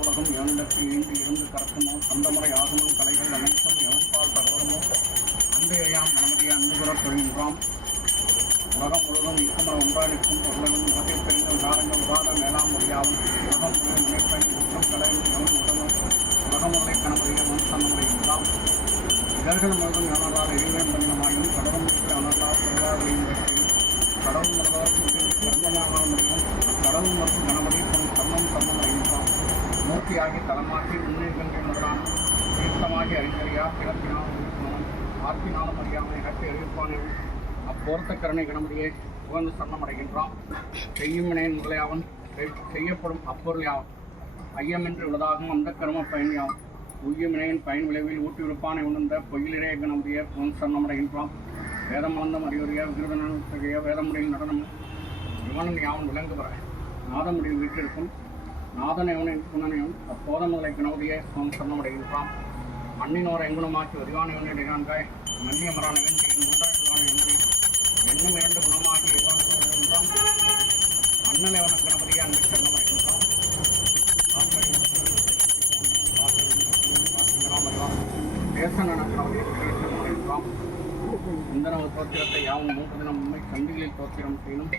உலகம் எவனிடத்தில் ஈண்டு இருந்து கறக்குமோ சந்தமுறை ஆகமும் கலைகள் அனைத்தும் எவன்பால் தகவலுமோ அன்பையாம் கணபதியை அன்புகுறத் தொழின்றாம். உலகம் முழுவதும் இக்குமர ஒன்றாயிருக்கும் பொருளும் வகை தெரிந்த விகாரங்கள் உபாத மேலாம் மொழியாகும். உலகம் முழுவதும் நினைப்பை குற்றம் கலையும் எவன் உடனும் உலகமுறை கணபதியை முன்சன்னமுறையின்றாம். இதழ்கள் முழுவதும் எவனதால் எரிவேன் பண்ணினமாயும் கடவுள் முறை அவனதால் திருவாரூரின் வெற்றியும் கடவுள் முறைவார்க்கு கர்மமாக முடியும். கடவுள் மற்றும் கணபதி தம்மம் அறிவிப்பான். மூர்த்தியாகி தலமாக்கி முன்னேற்றங்கள் முதலான தீர்த்தமாகி அறிஞரியா பிறப்பினால் உயிர்ப்பவன் ஆர்த்தினாலும் அறியாமல் இறப்பை அறிவிப்பானேன். அப்போர்த்த கருணை கணபதியை புகழ்ந்து சரணமடைகின்றான். செய்யுமினேன் முதலையாவன் செய்யப்படும் அப்பொருள் யாவன் ஐயமின்றி உள்ளதாகும் அந்த கரும பயன் யாவன். உய்யுமினையின் பயன் விளைவில் ஊட்டியிருப்பானை உணர்ந்த பொய்யிலே கணபதியை புகழ்ந்து சரணமடைகின்றான். வேதம் வளர்ந்த அறிவுரைய விருதனைய வேதமுறையில் நடனம் இவனும் யாவன் விளங்குகிற நாதமுடியில் வீட்டிற்கும் நாதன் எவனின் குணனையும் அப்போத முதலை கணபதியை புகழ்ந்து சரணமடைகின்றான். மண்ணினோர் எங்குணமாக்கி வரிவான இவனிடையான்காய் மன்னிய மரான வேண்டியின் உண்டாயுள்ளான என்பதை என்னும் இரண்டு குணமாகி எவன்கின்றான். அண்ணல் எவன கணபதியை அன்பு சரணமடைகின்றான். தேசன கணபதியை சரணமடைகின்றான். இந்தனவு தோத்திரத்தை யாவும் 3 தினம் உண்மை சந்திகளில் தோத்திரம் செய்யணும்.